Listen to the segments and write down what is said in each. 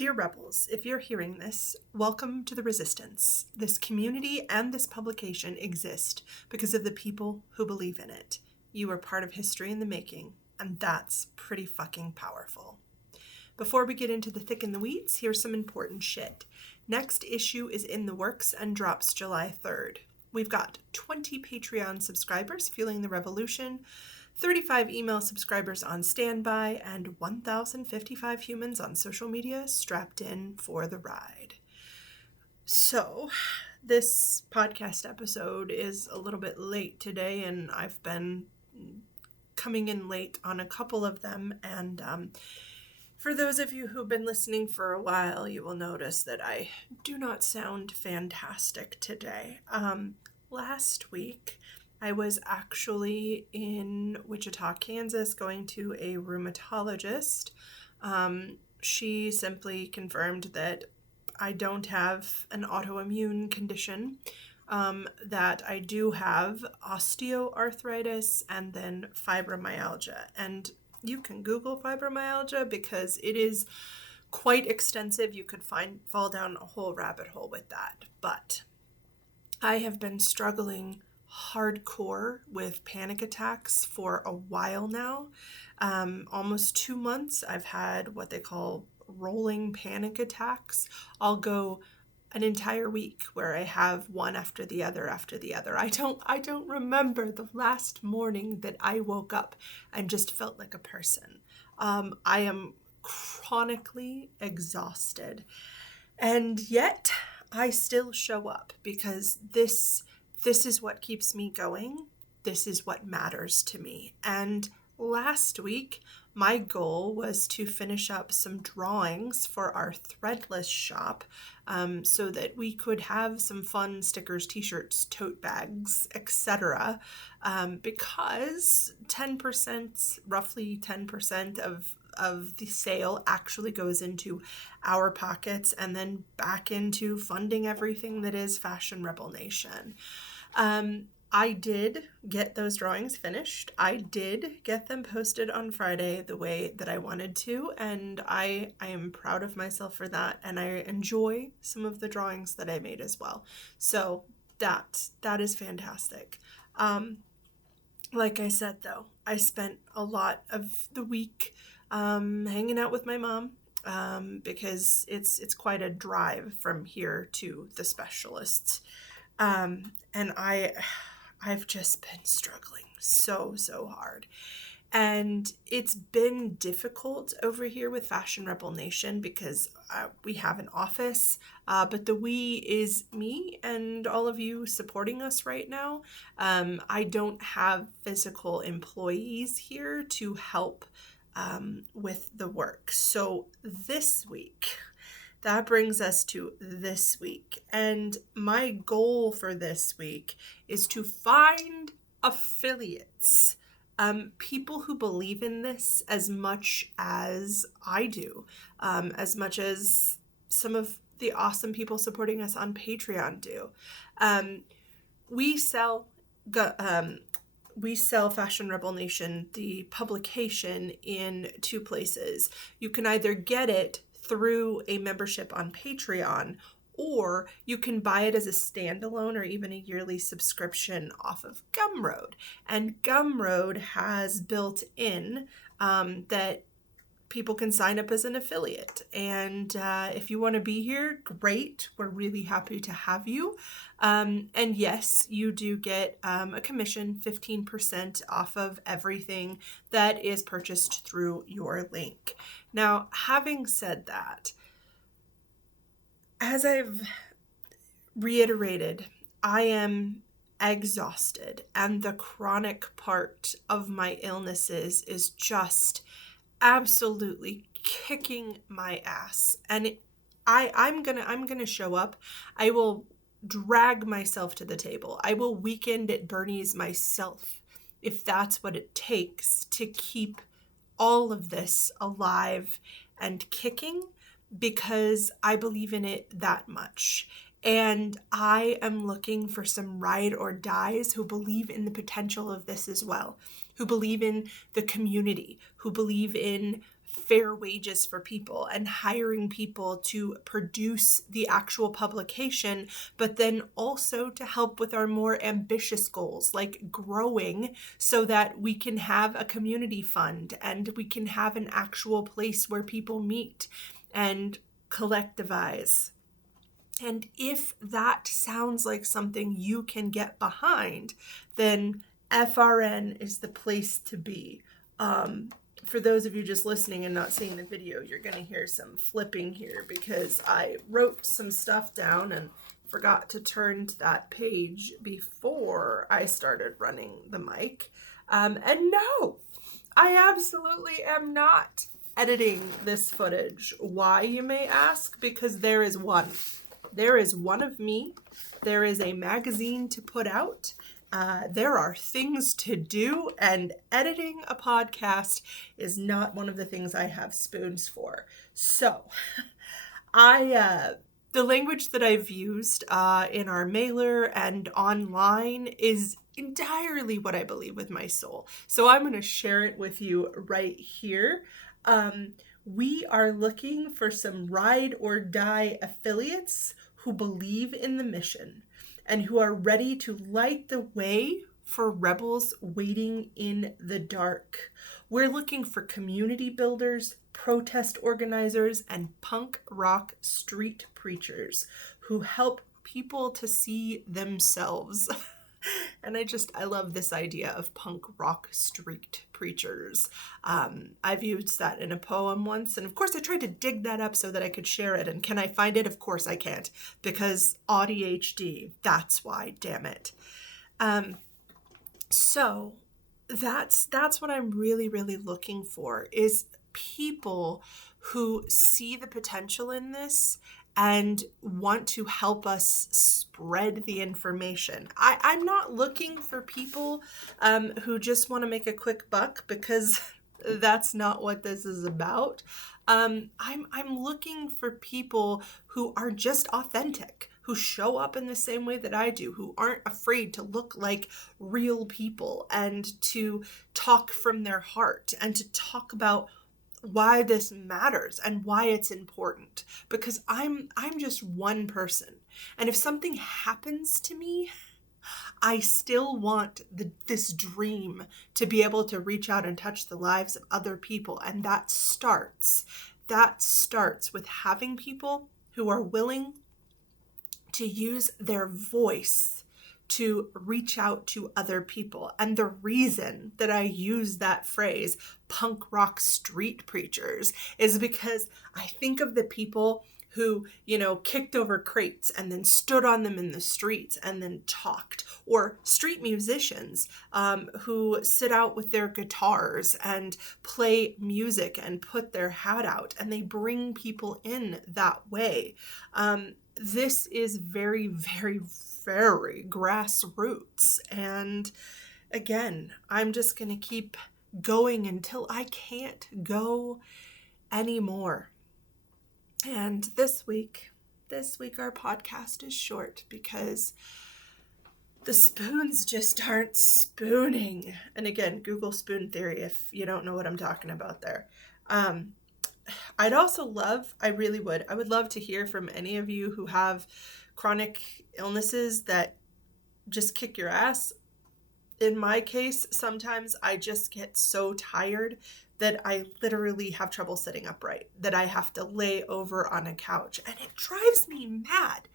Dear Rebels, if you're hearing this, welcome to the Resistance. This community and this publication exist because of the people who believe in it. You are part of history in the making, and that's pretty fucking powerful. Before we get into the thick and the weeds, here's some important shit. Next issue is in the works and drops July 3rd. We've got 20 Patreon subscribers fueling the revolution, 35 email subscribers on standby, and 1,055 humans on social media strapped in for the ride. So, this podcast episode is a little bit late today, and I've been coming in late on a couple of them, and for those of you who've been listening for a while, you will notice that I do not sound fantastic today. Last week, I was actually in Wichita, Kansas, going to a rheumatologist. She simply confirmed that I don't have an autoimmune condition, that I do have osteoarthritis and then fibromyalgia. And you can Google fibromyalgia because it is quite extensive. You could fall down a whole rabbit hole with that. But I have been struggling hardcore with panic attacks for a while now. Almost 2 months I've had what they call rolling panic attacks. I'll go an entire week where I have one after the other after the other. I don't remember the last morning that I woke up and just felt like a person. I am chronically exhausted, and yet I still show up because this is what keeps me going. This is what matters to me. And last week, my goal was to finish up some drawings for our Threadless shop, so that we could have some fun stickers, t-shirts, tote bags, etc. Because 10%, roughly 10% of the sale actually goes into our pockets and then back into funding everything that is Fashion Rebel Nation. I did get those drawings finished. I did get them posted on Friday the way that I wanted to, and I am proud of myself for that, and I enjoy some of the drawings that I made as well. So that is fantastic. Like I said, though, I spent a lot of the week hanging out with my mom, because it's quite a drive from here to the specialists. And I've just been struggling so hard. And it's been difficult over here with Fashion Rebel Nation because we have an office, but the we is me and all of you supporting us right now. I don't have physical employees here to help with the work. So this week, that brings us to this week. And my goal for this week is to find affiliates, people who believe in this as much as I do, as much as some of the awesome people supporting us on Patreon do. We sell Fashion Rebel Nation, the publication, in 2 places. You can either get it through a membership on Patreon, or you can buy it as a standalone or even a yearly subscription off of Gumroad. And Gumroad has built in that people can sign up as an affiliate. And if you want to be here, great. We're really happy to have you. And yes, you do get a commission, 15% off of everything that is purchased through your link. Now, having said that, as I've reiterated, I am exhausted, and the chronic part of my illnesses is just absolutely kicking my ass. And I'm gonna show up. I will drag myself to the table. I will weekend at Bernie's myself if that's what it takes to keep all of this alive and kicking, because I believe in it that much. And I am looking for some ride or dies who believe in the potential of this as well, who believe in the community, who believe in fair wages for people and hiring people to produce the actual publication, but then also to help with our more ambitious goals, like growing so that we can have a community fund and we can have an actual place where people meet and collectivize. And if that sounds like something you can get behind, then FRN is the place to be. For those of you just listening and not seeing the video, you're going to hear some flipping here because I wrote some stuff down and forgot to turn to that page before I started running the mic. And no, I absolutely am not editing this footage. Why, you may ask? Because there is one. There is one of me. There is a magazine to put out. There are things to do, and editing a podcast is not one of the things I have spoons for. So, the language that I've used in our mailer and online is entirely what I believe with my soul. So I'm going to share it with you right here. We are looking for some ride or die affiliates who believe in the mission and who are ready to light the way for rebels waiting in the dark. We're looking for community builders, protest organizers, and punk rock street preachers who help people to see themselves. And I love this idea of punk rock street preachers. I've used that in a poem once, and of course I tried to dig that up so that I could share it. And can I find it? Of course I can't, because ADHD, that's why, damn it. So that's what I'm really, really looking for, is people who see the potential in this and want to help us spread the information. I'm not looking for people who just want to make a quick buck, because that's not what this is about. I'm looking for people who are just authentic, who show up in the same way that I do, who aren't afraid to look like real people and to talk from their heart and to talk about why this matters and why it's important, because I'm just one person. And if something happens to me, I still want this dream to be able to reach out and touch the lives of other people. And that starts with having people who are willing to use their voice to reach out to other people. And the reason that I use that phrase, punk rock street preachers, is because I think of the people who, kicked over crates and then stood on them in the streets and then talked, or street musicians who sit out with their guitars and play music and put their hat out, and they bring people in that way. This is very, very, very grassroots. And again, I'm just going to keep going until I can't go anymore. And this week our podcast is short because the spoons just aren't spooning. And again, Google spoon theory if you don't know what I'm talking about there. I would love to hear from any of you who have chronic illnesses that just kick your ass. In my case, sometimes I just get so tired that I literally have trouble sitting upright, that I have to lay over on a couch, and it drives me mad.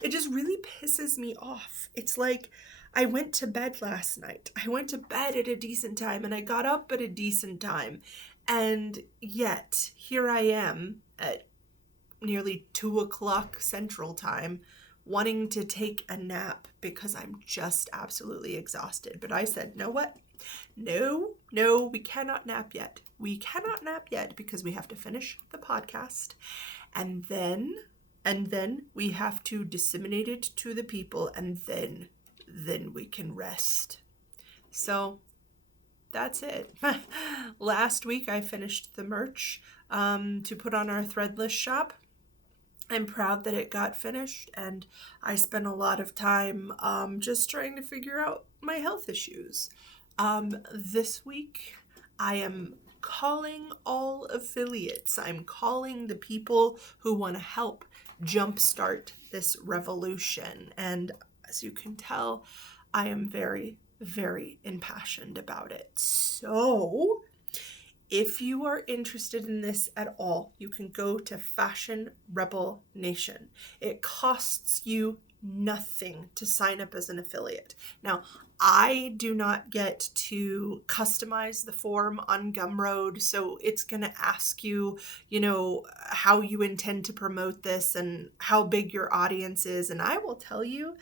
It just really pisses me off. It's like I went to bed last night. I went to bed at a decent time and I got up at a decent time. And yet here I am at nearly 2:00 Central Time wanting to take a nap because I'm just absolutely exhausted. But I said, know what? No, we cannot nap yet. We cannot nap yet because we have to finish the podcast. And then we have to disseminate it to the people, and then we can rest. So that's it. Last week I finished the merch to put on our Threadless shop. I'm proud that it got finished, and I spent a lot of time just trying to figure out my health issues. This week I am calling all affiliates. I'm calling the people who want to help jumpstart this revolution. And as you can tell, I am very, very impassioned about it. So if you are interested in this at all, you can go to Fashion Rebel Nation. It costs you nothing to sign up as an affiliate. Now, I do not get to customize the form on Gumroad, so it's going to ask you, how you intend to promote this and how big your audience is. And I will tell you,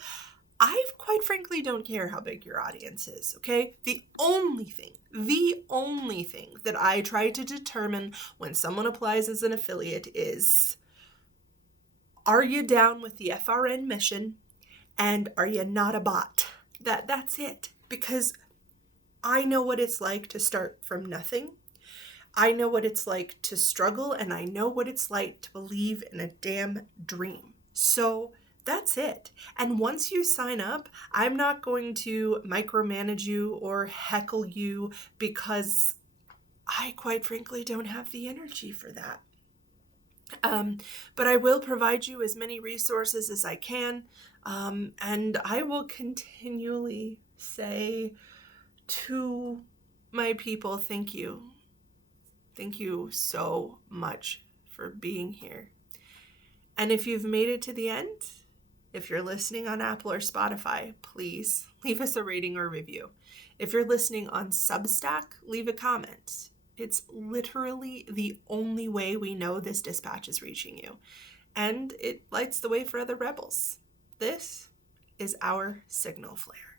I quite frankly don't care how big your audience is, okay? The only thing that I try to determine when someone applies as an affiliate is, are you down with the FRN mission, and are you not a bot? That's it. Because I know what it's like to start from nothing. I know what it's like to struggle, and I know what it's like to believe in a damn dream. So that's it. And once you sign up, I'm not going to micromanage you or heckle you, because I quite frankly don't have the energy for that. But I will provide you as many resources as I can. And I will continually say to my people, thank you. Thank you so much for being here. And if you've made it to the end, if you're listening on Apple or Spotify, please leave us a rating or review. If you're listening on Substack, leave a comment. It's literally the only way we know this dispatch is reaching you. And it lights the way for other rebels. This is our signal flare.